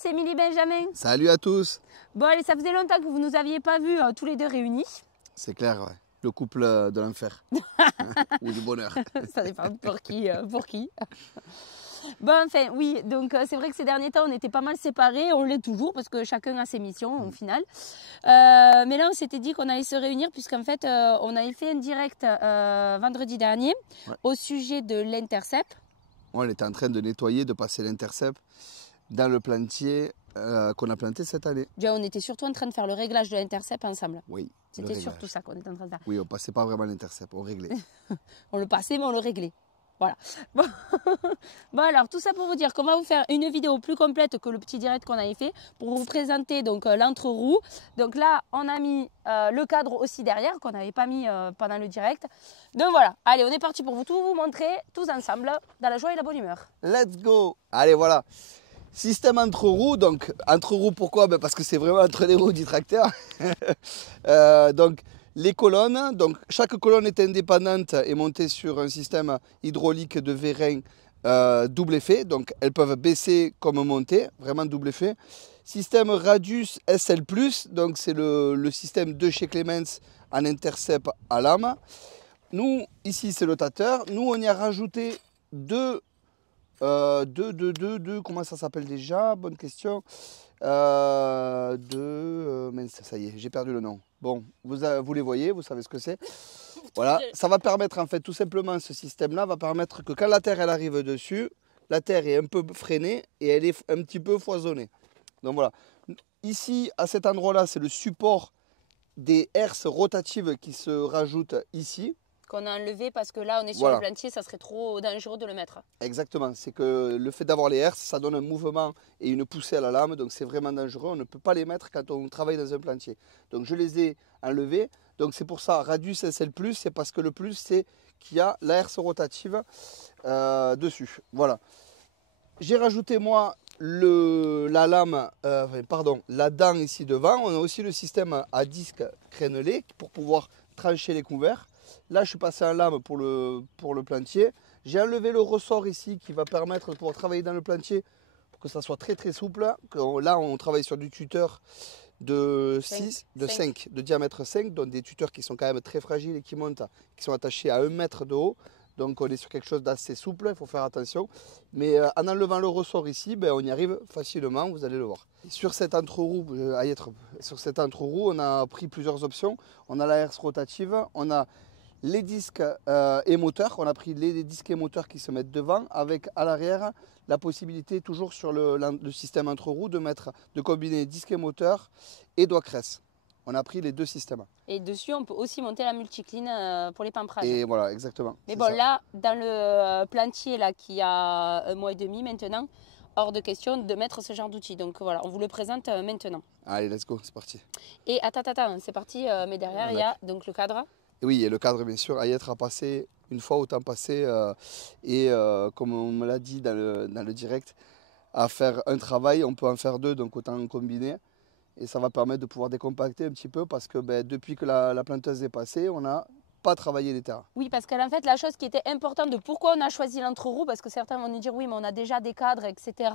c'est Émilie Benjamin. Salut à tous. Bon allez, ça faisait longtemps que vous ne nous aviez pas vus tous les deux réunis. C'est clair, ouais. Le couple de l'enfer. Ou du bonheur. Ça dépend pour qui. Bon, enfin, oui, donc c'est vrai que ces derniers temps, on était pas mal séparés. On l'est toujours parce que chacun a ses missions au final. Mais là, on s'était dit qu'on allait se réunir puisqu'en fait, on avait fait un direct vendredi dernier au sujet de l'intercept. On était en train de nettoyer, de passer l'intercept dans le plantier qu'on a planté cette année. Déjà, on était surtout en train de faire le réglage de l'intercept ensemble. Oui. C'était surtout ça qu'on était en train de faire. Oui, on passait pas vraiment l'intercept, on réglait. On le passait, mais on le réglait. Voilà. Bon. Bon alors, tout ça pour vous dire qu'on va vous faire une vidéo plus complète que le petit direct qu'on avait fait pour vous présenter donc l'entre-roue. Donc là, on a mis le cadre aussi derrière qu'on n'avait pas mis pendant le direct. Donc voilà, allez, on est parti pour tout vous montrer tous ensemble dans la joie et la bonne humeur. Let's go. Allez, voilà. Système entre-roues. Donc, entre-roues, pourquoi? Parce que c'est vraiment entre les roues du tracteur. Donc, les colonnes, donc chaque colonne est indépendante et montée sur un système hydraulique de vérin double effet. Donc elles peuvent baisser comme monter, vraiment double effet. Système Radius SL+, donc c'est le système de chez Clemens en intercept à lame. Nous, ici c'est le tâteur. Nous, on y a rajouté deux, comment ça s'appelle déjà? Bonne question. Mince, ça y est, j'ai perdu le nom. Bon, vous les voyez, vous savez ce que c'est. Voilà, ça va permettre en fait tout simplement, ce système-là va permettre que quand la terre elle arrive dessus, la terre est un peu freinée et elle est un petit peu foisonnée. Donc voilà, ici à cet endroit-là, c'est le support des herses rotatives qui se rajoutent ici. Qu'on a enlevé parce que là on est sur le plantier, ça serait trop dangereux de le mettre. Exactement, c'est que le fait d'avoir les herses, ça donne un mouvement et une poussée à la lame, donc c'est vraiment dangereux, on ne peut pas les mettre quand on travaille dans un plantier. Donc je les ai enlevés, donc c'est pour ça, Radius SL+, c'est parce que le plus c'est qu'il y a la herse rotative dessus. Voilà. J'ai rajouté moi la dent ici devant, on a aussi le système à disque crénelé pour pouvoir trancher les couverts. Là, je suis passé en lame pour le plantier. J'ai enlevé le ressort ici qui va permettre de pouvoir travailler dans le plantier pour que ça soit très très souple. Là, on travaille sur du tuteur de 5, de diamètre 5, donc des tuteurs qui sont quand même très fragiles et qui montent, qui sont attachés à 1 mètre de haut. Donc on est sur quelque chose d'assez souple, il faut faire attention. Mais en enlevant le ressort ici, on y arrive facilement, vous allez le voir. Sur cette entre-roue, on a pris plusieurs options. On a la herse rotative, on a les disques et moteurs. On a pris les disques et moteurs qui se mettent devant, avec à l'arrière la possibilité, toujours sur le système entre-roue, de combiner disques et moteurs et doigt cresse. On a pris les deux systèmes. Et dessus, on peut aussi monter la multicline pour les pamprages. Et voilà, exactement. Mais bon, là, dans le plantier là, qui a 1 mois et demi maintenant, hors de question de mettre ce genre d'outil. Donc voilà, on vous le présente maintenant. Allez, let's go, c'est parti. Et attends, c'est parti, mais derrière, il y a donc le cadre. Et oui, et le cadre, bien sûr, à y être passé une fois au temps passé. Comme on me l'a dit dans le direct, à faire un travail, on peut en faire deux, donc autant combiner. Et ça va permettre de pouvoir décompacter un petit peu parce que depuis que la planteuse est passée, on n'a pas travaillé les terrains. Oui, parce qu'en fait, la chose qui était importante de pourquoi on a choisi l'entre-roue, parce que certains vont nous dire oui, mais on a déjà des cadres, etc.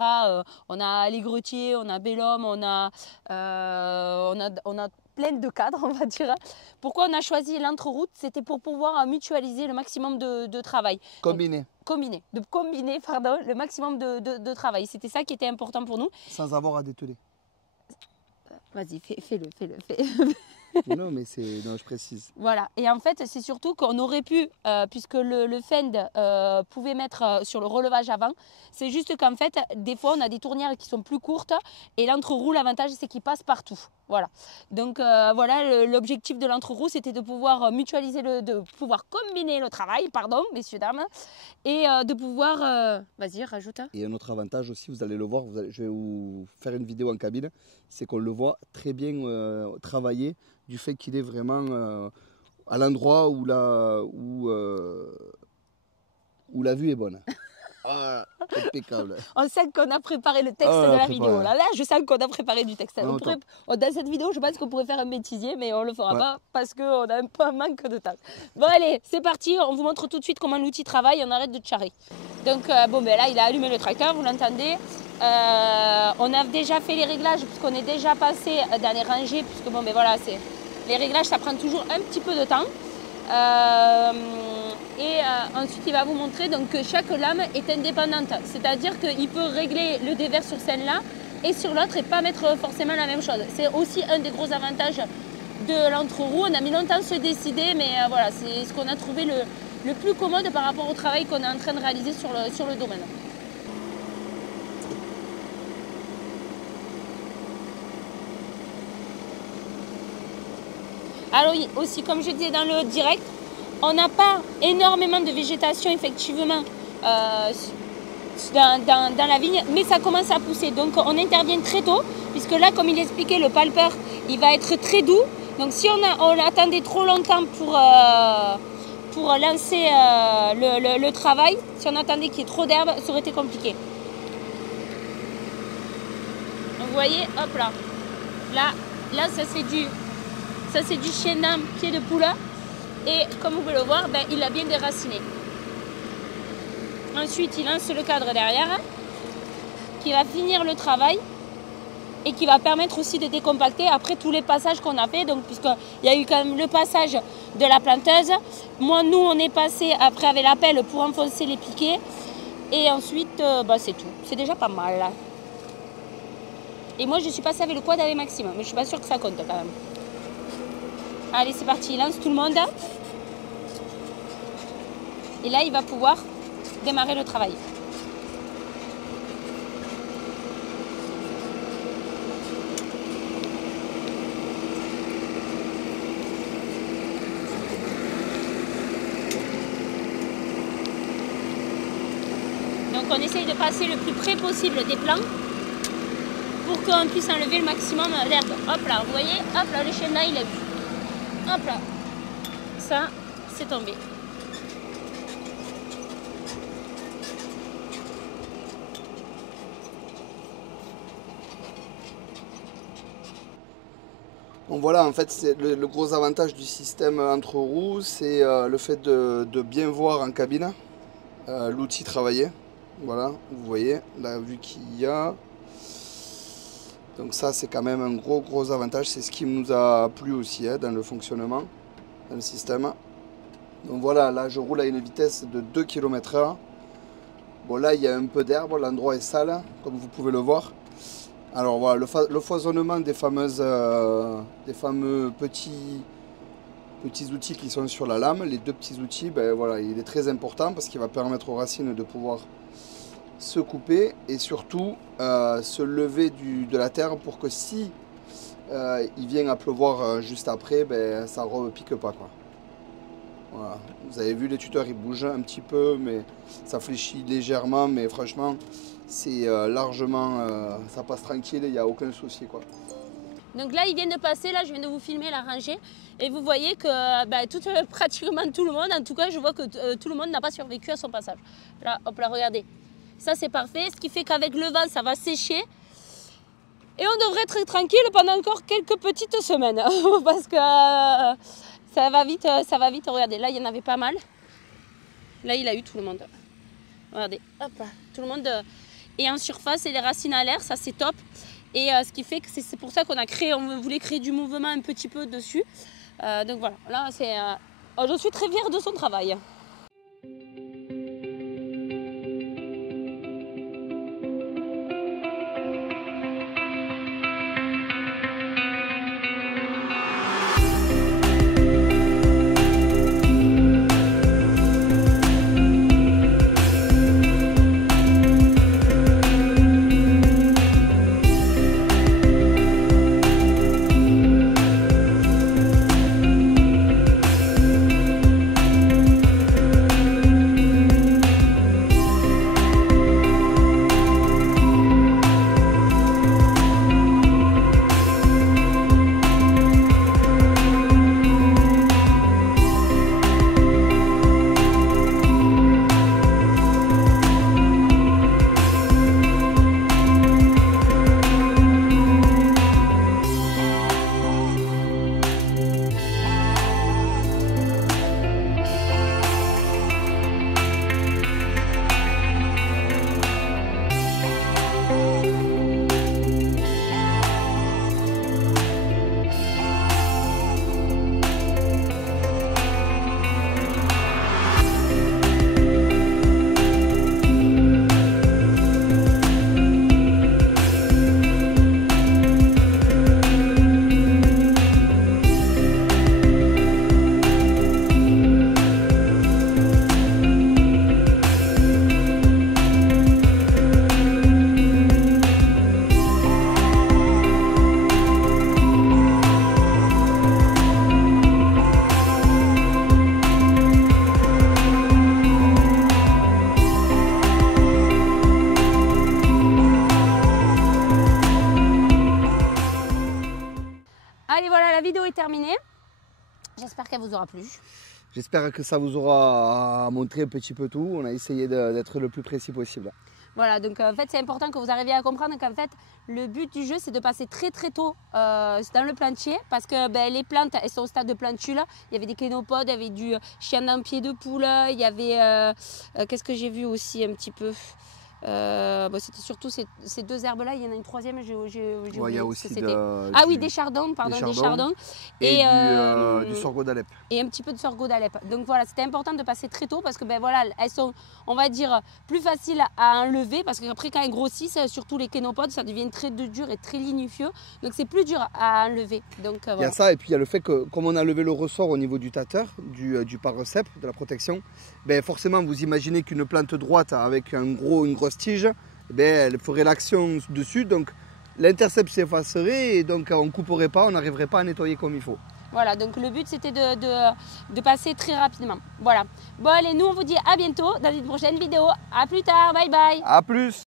On a les grutiers, on a Bellum, on a plein de cadres, on va dire. Pourquoi on a choisi l'entre-route? C'était pour pouvoir mutualiser le maximum de travail. Combiner. Combiner le maximum de travail. C'était ça qui était important pour nous. Sans avoir à dételer. Vas-y, fais-le. Non, mais je précise. Voilà, et en fait, c'est surtout qu'on aurait pu, puisque le fend pouvait mettre sur le relevage avant, c'est juste qu'en fait, des fois, on a des tournières qui sont plus courtes et l'entre-roue, l'avantage, c'est qu'il passe partout. Voilà. Donc, voilà, l'objectif de l'entre-roue, c'était de pouvoir mutualiser, de pouvoir combiner le travail, pardon, messieurs, dames, et de pouvoir... Vas-y, rajoute. Et un autre avantage aussi, vous allez le voir, je vais vous faire une vidéo en cabine, c'est qu'on le voit très bien travailler du fait qu'il est vraiment à l'endroit où la vue est bonne. Ah, impeccable. On sent qu'on a préparé le texte Ah, de la préparé. vidéo. Là, je sens qu'on a préparé du texte. Non, Dans cette vidéo, je pense qu'on pourrait faire un bêtisier, mais on le fera Ouais. pas parce qu'on a un peu un manque de temps. Bon, allez, c'est parti. On vous montre tout de suite comment l'outil travaille. On arrête de charrer. Donc, bon, ben là, il a allumé le tracteur, vous l'entendez. On a déjà fait les réglages puisqu'on est déjà passé dans les rangées. Puisque, bon, ben voilà, les réglages, ça prend toujours un petit peu de temps. Ensuite, il va vous montrer donc, que chaque lame est indépendante. C'est-à-dire qu'il peut régler le dévers sur celle-là et sur l'autre et pas mettre forcément la même chose. C'est aussi un des gros avantages de l'entre-roue. On a mis longtemps à se décider, mais voilà, c'est ce qu'on a trouvé le plus commode par rapport au travail qu'on est en train de réaliser sur le domaine. Alors oui, aussi, comme je disais dans le direct, on n'a pas énormément de végétation effectivement dans la vigne, mais ça commence à pousser. Donc on intervient très tôt, puisque là, comme il expliquait, le palper, il va être très doux. Donc si on attendait trop longtemps pour lancer le travail, si on attendait qu'il y ait trop d'herbe, ça aurait été compliqué. Donc vous voyez, hop là, là ça c'est du chien d'âme, pied de poule. Et comme vous pouvez le voir, ben, il a bien déraciné. Ensuite, il lance le cadre derrière, qui va finir le travail et qui va permettre aussi de décompacter après tous les passages qu'on a fait. Donc, puisqu'il y a eu quand même le passage de la planteuse. Moi, nous, on est passé après avec la pelle pour enfoncer les piquets. Et ensuite, ben, c'est tout. C'est déjà pas mal. Là. Et moi, je suis passée avec le quad avec Maxime. Mais je suis pas sûre que ça compte quand même. Allez, c'est parti, il lance tout le monde. Et là, il va pouvoir démarrer le travail. Donc, on essaye de passer le plus près possible des plants pour qu'on puisse enlever le maximum d'herbe. Hop là, vous voyez, hop là, le chien là, il a vu. Hop là, ça, c'est tombé. Donc voilà, en fait, c'est le gros avantage du système entre roues, c'est le fait de bien voir en cabine l'outil travailler. Voilà, vous voyez la vue qu'il y a. Donc ça, c'est quand même un gros avantage. C'est ce qui nous a plu aussi dans le fonctionnement, dans le système. Donc voilà, là, je roule à une vitesse de 2 km/h. Bon, là, il y a un peu d'herbe, l'endroit est sale, comme vous pouvez le voir. Alors voilà, le foisonnement des fameux petits outils qui sont sur la lame, les deux petits outils, ben voilà, il est très important parce qu'il va permettre aux racines de pouvoir se couper et surtout se lever de la terre pour que si il vient à pleuvoir juste après, ben, ça ne repique pas, quoi. Voilà. Vous avez vu, les tuteurs, ils bougent un petit peu, mais ça fléchit légèrement, mais franchement, c'est largement, ça passe tranquille, il n'y a aucun souci, quoi. Donc là, il vient de passer, là, je viens de vous filmer la rangée, et vous voyez que pratiquement tout le monde, en tout cas, je vois que tout le monde n'a pas survécu à son passage. Là, hop là, regardez. Ça, c'est parfait, ce qui fait qu'avec le vent, ça va sécher. Et on devrait être tranquille pendant encore quelques petites semaines, parce que ça va vite, regardez, là, il y en avait pas mal. Là, il a eu tout le monde. Regardez, hop là, tout le monde est en surface et les racines à l'air, ça, c'est top. Et ce qui fait que c'est pour ça on voulait créer du mouvement un petit peu dessus. Donc voilà, là, je suis très fière de son travail. Allez, voilà, la vidéo est terminée. J'espère qu'elle vous aura plu. J'espère que ça vous aura montré un petit peu tout. On a essayé d'être le plus précis possible. Voilà, donc en fait c'est important que vous arriviez à comprendre qu'en fait le but du jeu c'est de passer très tôt dans le plantier parce que les plantes elles sont au stade de plantule. Il y avait des kénopodes, il y avait du chien d'un pied de poule, il y avait qu'est-ce que j'ai vu aussi un petit peu c'était surtout ces deux herbes là, il y en a une troisième, Il y a aussi des chardons, pardon, des chardons et du sorgho d'Alep. Et un petit peu de sorgho d'Alep. Donc voilà, c'était important de passer très tôt parce que voilà, elles sont, on va dire, plus faciles à enlever parce qu'après quand elles grossissent, surtout les kénopodes, ça devient très dur et très lignifieux. Donc c'est plus dur à enlever. Donc, voilà. Il y a ça et puis il y a le fait que comme on a levé le ressort au niveau du tâteur, du pare-cep, de la protection, forcément vous imaginez qu'une plante droite avec une grosse tige, elle ferait l'action dessus, donc l'intercept s'effacerait et donc on ne couperait pas, on n'arriverait pas à nettoyer comme il faut. Voilà, donc le but c'était de passer très rapidement. Voilà. Bon allez, nous on vous dit à bientôt dans une prochaine vidéo. À plus tard, bye bye. À plus.